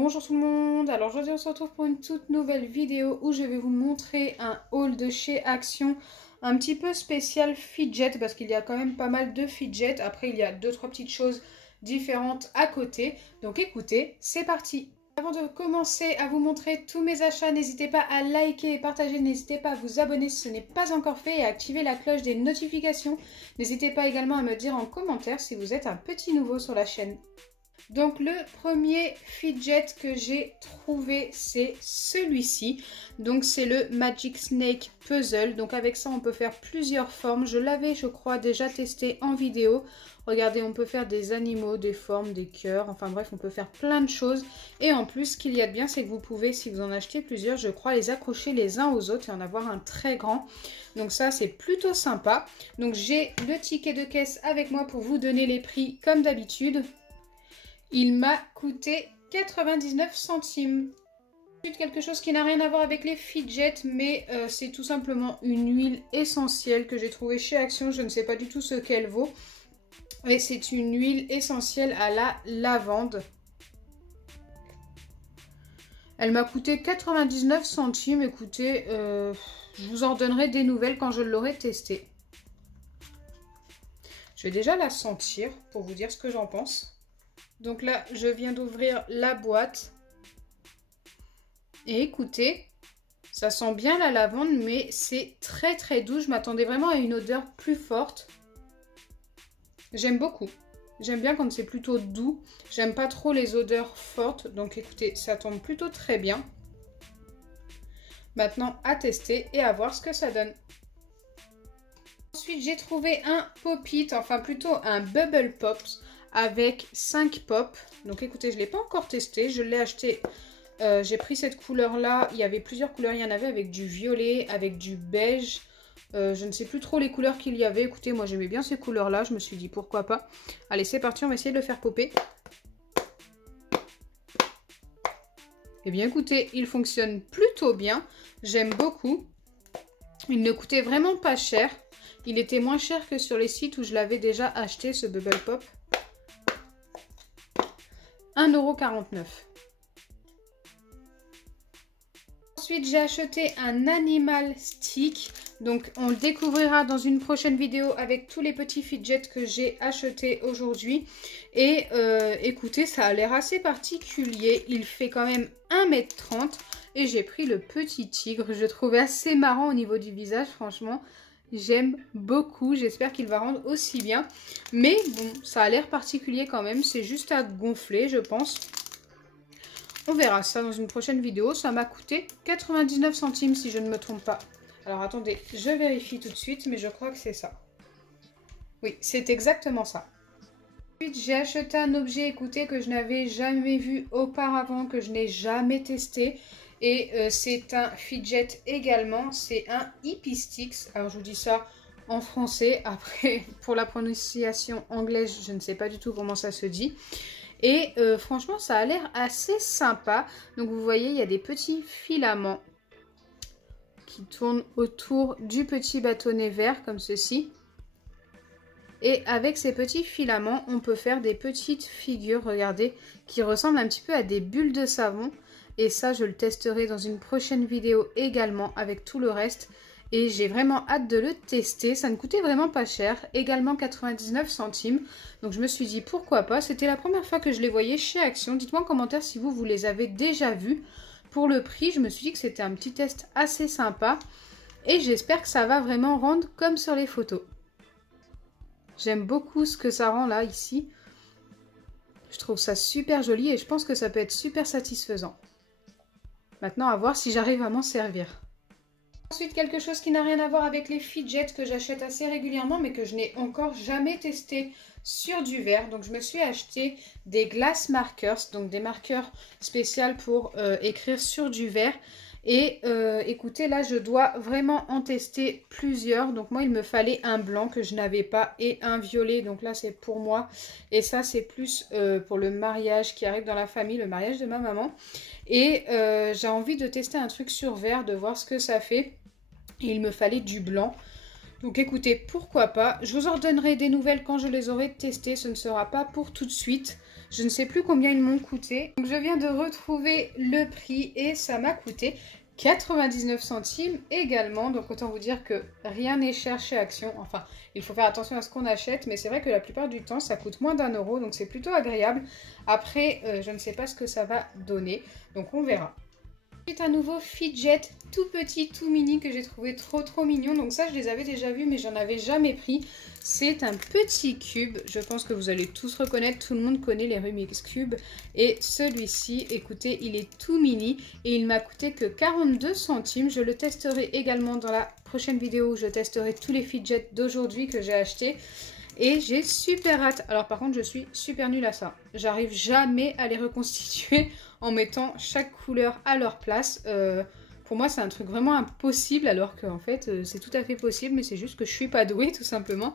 Bonjour tout le monde, alors aujourd'hui on se retrouve pour une toute nouvelle vidéo où je vais vous montrer un haul de chez Action un petit peu spécial fidget parce qu'il y a quand même pas mal de fidget. Après il y a 2-3 petites choses différentes à côté, donc écoutez, c'est parti. Avant de commencer à vous montrer tous mes achats, n'hésitez pas à liker et partager, n'hésitez pas à vous abonner si ce n'est pas encore fait et à activer la cloche des notifications. N'hésitez pas également à me dire en commentaire si vous êtes un petit nouveau sur la chaîne. Donc le premier fidget que j'ai trouvé, c'est celui-ci. Donc c'est le Magic Snake Puzzle. Donc avec ça on peut faire plusieurs formes. Je l'avais je crois déjà testé en vidéo. Regardez, on peut faire des animaux, des formes, des cœurs. Enfin bref, on peut faire plein de choses. Et en plus, ce qu'il y a de bien, c'est que vous pouvez, si vous en achetez plusieurs, je crois, les accrocher les uns aux autres et en avoir un très grand. Donc ça, c'est plutôt sympa. Donc j'ai le ticket de caisse avec moi pour vous donner les prix comme d'habitude. Il m'a coûté 99 centimes. Quelque chose qui n'a rien à voir avec les fidgets, mais c'est tout simplement une huile essentielle que j'ai trouvée chez Action. Je ne sais pas du tout ce qu'elle vaut. Et c'est une huile essentielle à la lavande. Elle m'a coûté 99 centimes. Écoutez, je vous en donnerai des nouvelles quand je l'aurai testée. Je vais déjà la sentir pour vous dire ce que j'en pense. Donc là, je viens d'ouvrir la boîte. Et écoutez, ça sent bien la lavande, mais c'est très très doux. Je m'attendais vraiment à une odeur plus forte. J'aime beaucoup. J'aime bien quand c'est plutôt doux. J'aime pas trop les odeurs fortes. Donc écoutez, ça tombe plutôt très bien. Maintenant, à tester et à voir ce que ça donne. Ensuite, j'ai trouvé un pop-it, enfin plutôt un bubble pops avec 5 pops. Donc écoutez, je ne l'ai pas encore testé. Je l'ai acheté, j'ai pris cette couleur-là. Il y avait plusieurs couleurs. Il y en avait avec du violet, avec du beige. Je ne sais plus trop les couleurs qu'il y avait. Écoutez, moi j'aimais bien ces couleurs-là. Je me suis dit pourquoi pas. Allez, c'est parti, on va essayer de le faire popper. Eh bien écoutez, il fonctionne plutôt bien. J'aime beaucoup. Il ne coûtait vraiment pas cher. Il était moins cher que sur les sites où je l'avais déjà acheté, ce Bubble Pop. 1,49 €. Ensuite, j'ai acheté un animal stick. Donc, on le découvrira dans une prochaine vidéo avec tous les petits fidgets que j'ai achetés aujourd'hui. Et écoutez, ça a l'air assez particulier. Il fait quand même 1,30 m. Et j'ai pris le petit tigre. Je le trouvais assez marrant au niveau du visage, franchement. J'aime beaucoup. J'espère qu'il va rendre aussi bien. Mais bon, ça a l'air particulier quand même. C'est juste à gonfler, je pense. On verra ça dans une prochaine vidéo. Ça m'a coûté 99 centimes si je ne me trompe pas. Alors attendez, je vérifie tout de suite, mais je crois que c'est ça. Oui, c'est exactement ça. Ensuite, j'ai acheté un objet, écoutez, que je n'avais jamais vu auparavant, que je n'ai jamais testé. Et c'est un fidget également, c'est un Hippie Sticks. Alors je vous dis ça en français, après pour la prononciation anglaise, je ne sais pas du tout comment ça se dit. Et franchement, ça a l'air assez sympa. Donc vous voyez, il y a des petits filaments qui tournent autour du petit bâtonnet vert comme ceci. Et avec ces petits filaments, on peut faire des petites figures, regardez, qui ressemblent un petit peu à des bulles de savon. Et ça, je le testerai dans une prochaine vidéo également avec tout le reste. Et j'ai vraiment hâte de le tester. Ça ne coûtait vraiment pas cher. Également 99 centimes. Donc je me suis dit pourquoi pas. C'était la première fois que je les voyais chez Action. Dites-moi en commentaire si vous les avez déjà vus. Pour le prix, je me suis dit que c'était un petit test assez sympa. Et j'espère que ça va vraiment rendre comme sur les photos. J'aime beaucoup ce que ça rend là, ici. Je trouve ça super joli et je pense que ça peut être super satisfaisant. Maintenant, à voir si j'arrive à m'en servir. Ensuite, quelque chose qui n'a rien à voir avec les fidgets que j'achète assez régulièrement, mais que je n'ai encore jamais testé sur du verre. Donc, je me suis acheté des glass markers, donc des marqueurs spéciaux pour écrire sur du verre. Et écoutez, là, je dois vraiment en tester plusieurs. Donc, moi, il me fallait un blanc que je n'avais pas et un violet. Donc là, c'est pour moi. Et ça, c'est plus pour le mariage qui arrive dans la famille, le mariage de ma maman. Et j'ai envie de tester un truc sur verre, de voir ce que ça fait. Et il me fallait du blanc. Donc écoutez, pourquoi pas. Je vous en donnerai des nouvelles quand je les aurai testées. Ce ne sera pas pour tout de suite. Je ne sais plus combien ils m'ont coûté. Donc je viens de retrouver le prix et ça m'a coûté 99 centimes également. Donc autant vous dire que rien n'est cher chez Action. Enfin, il faut faire attention à ce qu'on achète. Mais c'est vrai que la plupart du temps, ça coûte moins d'1 euro. Donc c'est plutôt agréable. Après, je ne sais pas ce que ça va donner. Donc on verra. Ensuite, un nouveau fidget tout petit, tout mini que j'ai trouvé trop mignon. Donc ça, je les avais déjà vus, mais j'en avais jamais pris. C'est un petit cube. Je pense que vous allez tous reconnaître. Tout le monde connaît les Rubik's Cube. Et celui-ci, écoutez, il est tout mini. Et il m'a coûté que 42 centimes. Je le testerai également dans la prochaine vidéo où je testerai tous les fidgets d'aujourd'hui que j'ai achetés. Et j'ai super hâte. Alors par contre, je suis super nulle à ça. J'arrive jamais à les reconstituer en mettant chaque couleur à leur place. Pour moi, c'est un truc vraiment impossible, alors qu'en fait, c'est tout à fait possible, mais c'est juste que je suis pas douée, tout simplement.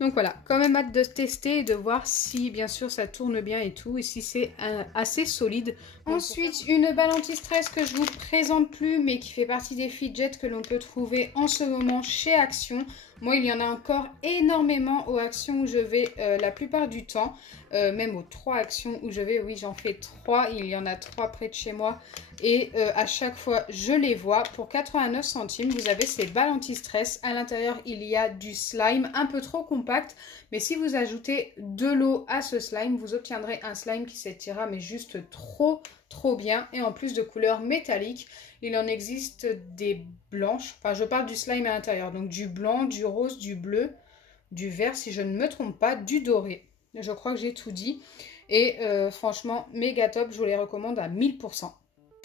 Donc voilà, quand même hâte de tester et de voir si, bien sûr, ça tourne bien et tout, et si c'est assez solide. Ensuite, une balle anti-stress que je vous présente plus, mais qui fait partie des fidgets que l'on peut trouver en ce moment chez Action. Moi, il y en a encore énormément aux Actions où je vais la plupart du temps. Même aux 3 Actions où je vais, oui, j'en fais 3. Il y en a 3 près de chez moi. Et à chaque fois, je les vois. Pour 89 centimes, vous avez ces balles anti-stress. À l'intérieur, il y a du slime un peu trop compact. Mais si vous ajoutez de l'eau à ce slime, vous obtiendrez un slime qui s'étirera, mais juste trop bien. Et en plus de couleurs métalliques, il en existe des blanches. Enfin, je parle du slime à l'intérieur. Donc du blanc, du rose, du bleu, du vert, si je ne me trompe pas, du doré. Je crois que j'ai tout dit. Et franchement, méga top. Je vous les recommande à 1000%.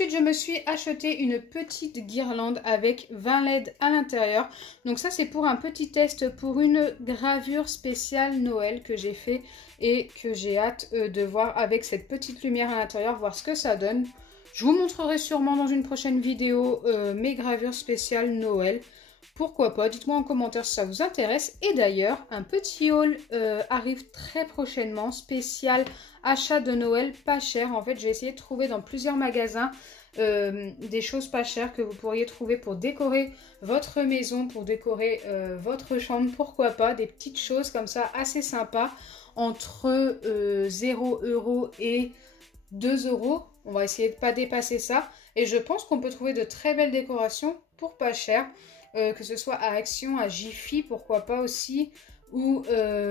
Ensuite, je me suis acheté une petite guirlande avec 20 LED à l'intérieur. Donc ça, c'est pour un petit test pour une gravure spéciale Noël que j'ai fait et que j'ai hâte de voir avec cette petite lumière à l'intérieur, voir ce que ça donne. Je vous montrerai sûrement dans une prochaine vidéo mes gravures spéciales Noël. Pourquoi pas, dites-moi en commentaire si ça vous intéresse. Et d'ailleurs, un petit haul arrive très prochainement, spécial achat de Noël pas cher. En fait, j'ai essayé de trouver dans plusieurs magasins des choses pas chères que vous pourriez trouver pour décorer votre maison, pour décorer votre chambre. Pourquoi pas, des petites choses comme ça assez sympas entre 0 € et 2 €. On va essayer de ne pas dépasser ça. Et je pense qu'on peut trouver de très belles décorations pour pas cher. Que ce soit à Action, à Jiffy, pourquoi pas aussi, ou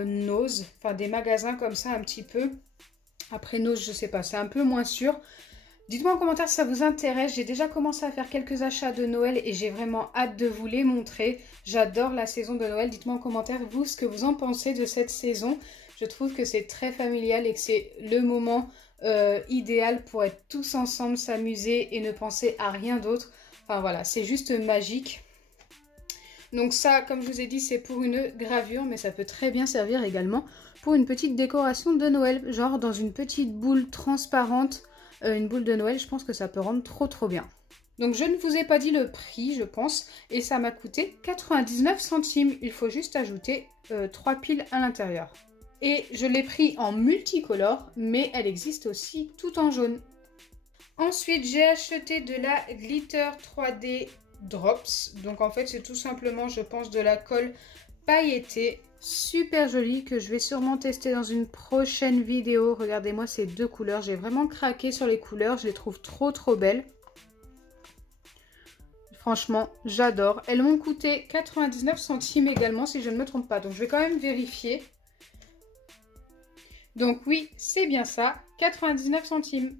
Nose, enfin des magasins comme ça un petit peu. Après Nose, je sais pas, c'est un peu moins sûr. Dites-moi en commentaire si ça vous intéresse. J'ai déjà commencé à faire quelques achats de Noël et j'ai vraiment hâte de vous les montrer. J'adore la saison de Noël. Dites-moi en commentaire vous ce que vous en pensez de cette saison. Je trouve que c'est très familial et que c'est le moment idéal pour être tous ensemble, s'amuser et ne penser à rien d'autre. Enfin voilà, c'est juste magique. Donc ça, comme je vous ai dit, c'est pour une gravure, mais ça peut très bien servir également pour une petite décoration de Noël. Genre dans une petite boule transparente, une boule de Noël, je pense que ça peut rendre trop bien. Donc je ne vous ai pas dit le prix, je pense, et ça m'a coûté 99 centimes. Il faut juste ajouter 3 piles à l'intérieur. Et je l'ai pris en multicolore, mais elle existe aussi tout en jaune. Ensuite, j'ai acheté de la glitter 3D Drops. Donc en fait, c'est tout simplement, je pense, de la colle pailletée. Super jolie, que je vais sûrement tester dans une prochaine vidéo. Regardez-moi ces deux couleurs. J'ai vraiment craqué sur les couleurs. Je les trouve trop belles. Franchement, j'adore. Elles m'ont coûté 99 centimes également, si je ne me trompe pas. Donc je vais quand même vérifier. Donc oui, c'est bien ça, 99 centimes.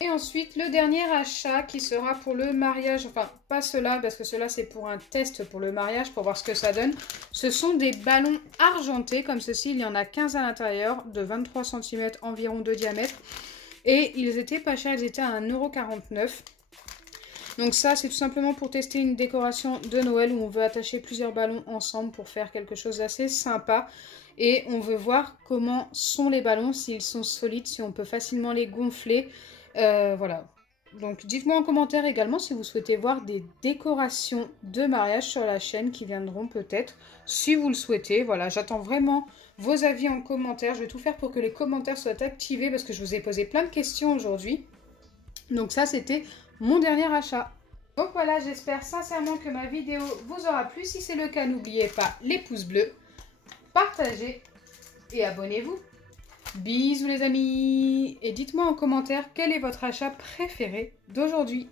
Et ensuite, le dernier achat qui sera pour le mariage, enfin pas cela parce que cela c'est pour un test pour le mariage, pour voir ce que ça donne. Ce sont des ballons argentés comme ceci, il y en a 15 à l'intérieur, de 23 cm environ de diamètre. Et ils étaient pas chers, ils étaient à 1,49 €. Donc ça c'est tout simplement pour tester une décoration de Noël où on veut attacher plusieurs ballons ensemble pour faire quelque chose d'assez sympa. Et on veut voir comment sont les ballons, s'ils sont solides, si on peut facilement les gonfler. Voilà. Donc dites-moi en commentaire également si vous souhaitez voir des décorations de mariage sur la chaîne qui viendront peut-être. Si vous le souhaitez, voilà, j'attends vraiment vos avis en commentaire. Je vais tout faire pour que les commentaires soient activés parce que je vous ai posé plein de questions aujourd'hui. Donc ça c'était mon dernier achat. Donc voilà, j'espère sincèrement que ma vidéo vous aura plu. Si c'est le cas, n'oubliez pas les pouces bleus, partagez et abonnez-vous. Bisous les amis. Et dites-moi en commentaire quel est votre achat préféré d'aujourd'hui.